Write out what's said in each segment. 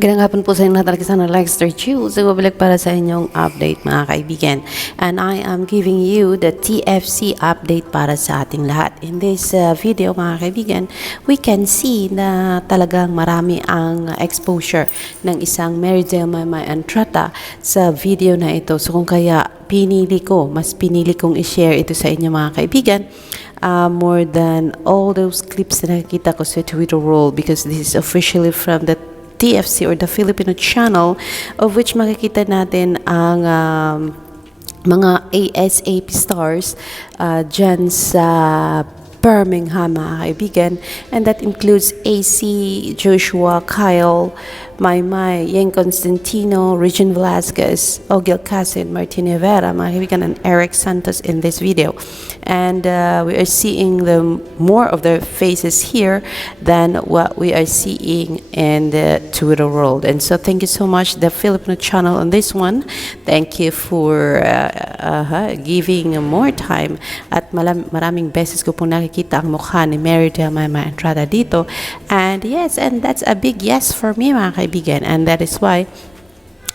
Magandang hapon po sa inyo lahat, sa Lexter Chiu. So, babalik para sa inyong update mga kaibigan. And I am giving you the TFC update para sa ating lahat. In this video mga kaibigan, we can see na talagang marami ang exposure ng isang Maymay Entrata sa video na ito. So, kung kaya mas pinili kong i-share ito sa inyo mga kaibigan. More than all those clips na nakikita ko sa Twitter world, because this is officially from the TFC or the Filipino channel, of which makikita natin ang mga ASAP stars dyan sa Birmingham mga kaibigan, and that includes AC, Joshua, Kyle, Maymay, Yang Constantino, Regine Velasquez, Ogil Casin, Martin Rivera, mga kaibigan, and Eric Santos in this video. And we are seeing more of their faces here than what we are seeing in the Twitter world. And so thank you so much, the Filipino channel, on this one. Thank you for giving more time. At maraming beses ko pong nakikita ang mukha ni Maymay Entrata dito. And yes, and that's a big yes for me mga kaibigan. And that is why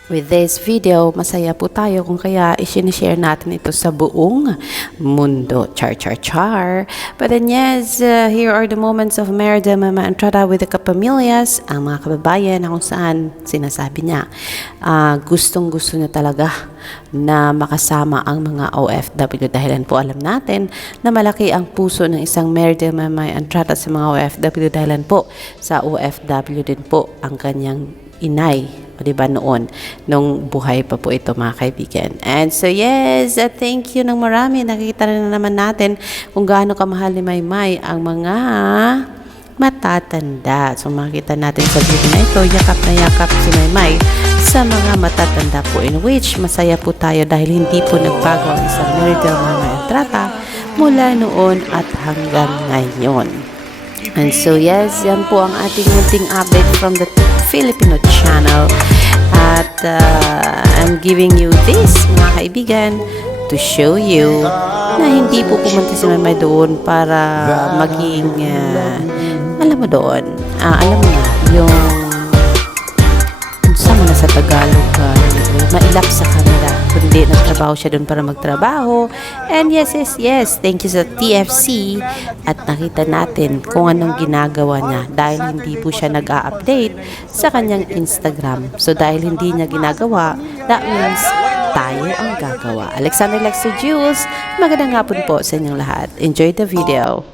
with this video, masaya po tayo kung kaya i-share natin ito sa buong mundo. Char, char, char. But then yes, here are the moments of Maymay Entrata with the kapamilyas, ang mga kababayan na kung saan sinasabi niya, gustong-gusto niya talaga na makasama ang mga OFW, dahilan po alam natin na malaki ang puso ng isang Maymay Entrata sa mga OFW, dahilan po sa OFW din po ang kanyang inay, o diba, noon nung buhay pa po ito mga kaibigan. And so yes, thank you ng marami. Nakikita na naman natin kung gaano kamahal ni Maymay ang mga matatanda. So makikita natin sa video na ito, yakap na yakap si Maymay sa mga matatanda po, in which masaya po tayo dahil hindi po nagbago ang isang Maymay Entrata mula noon at hanggang ngayon. And so yes, yan po ang ating munting update from the Filipino channel. At I'm giving you this mga kaibigan to show you na hindi po pumunta si Maymay doon para maging alam mo doon, alam mo na yung sama na sa Tagalog, mailap sa kanila, kundi nagtrabaho siya doon para magtrabaho. And yes, thank you sa TFC. At nakita natin kung anong ginagawa niya dahil hindi po siya nag-a-update sa kanyang Instagram. So dahil hindi niya ginagawa, that means tayo ang gagawa. Alexander Lexter Jules, magandang hapon po sa inyong lahat. Enjoy the video.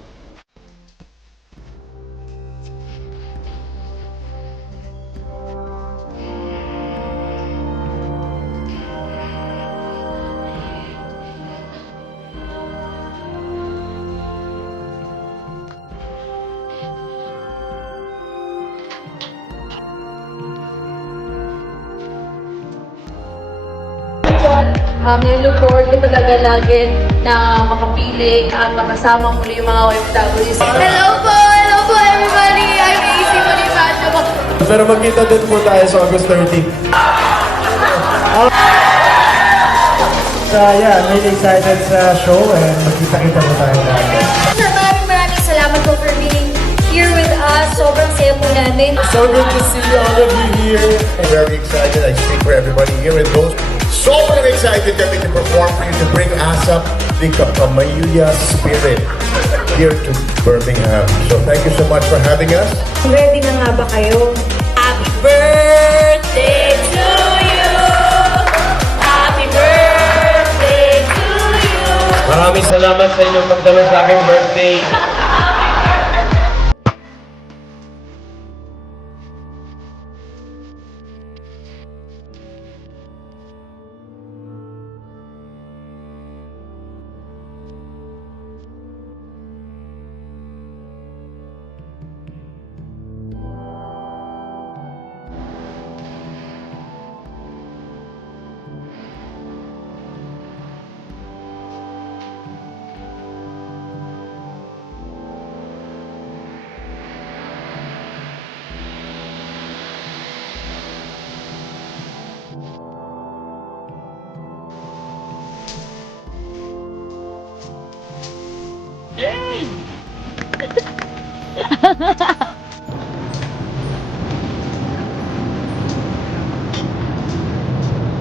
Nilook forward ko talaga lagi na makapili at makasama muli yung mga OFWs. Hello po everybody! I'm AC Bonifacio. Pero magkita din po tayo sa August 30. Yeah, I'm really excited sa show and magkita-kita po tayo natin. Maraming salamat po for being here with us. Sobrang saya po namin. So good to see all of you here. I'm very excited. I speak for everybody here in those. So excited that we can perform for you to bring us up the Kapamilya spirit here to Birmingham. So thank you so much for having us. Ready na nga ba kayo? Happy birthday to you! Happy birthday to you! Maraming salamat sa inyong pagdalo sa aking birthday.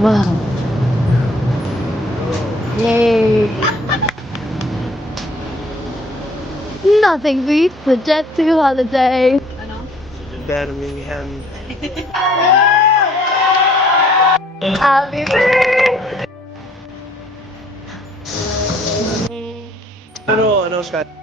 Wow. Yay. Nothing beats the Jet 2 holiday. Birmingham. Happy birthday. Ano, Scott?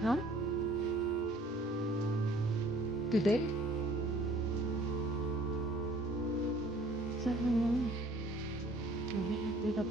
Huh? Today? Saan naman? Hindi na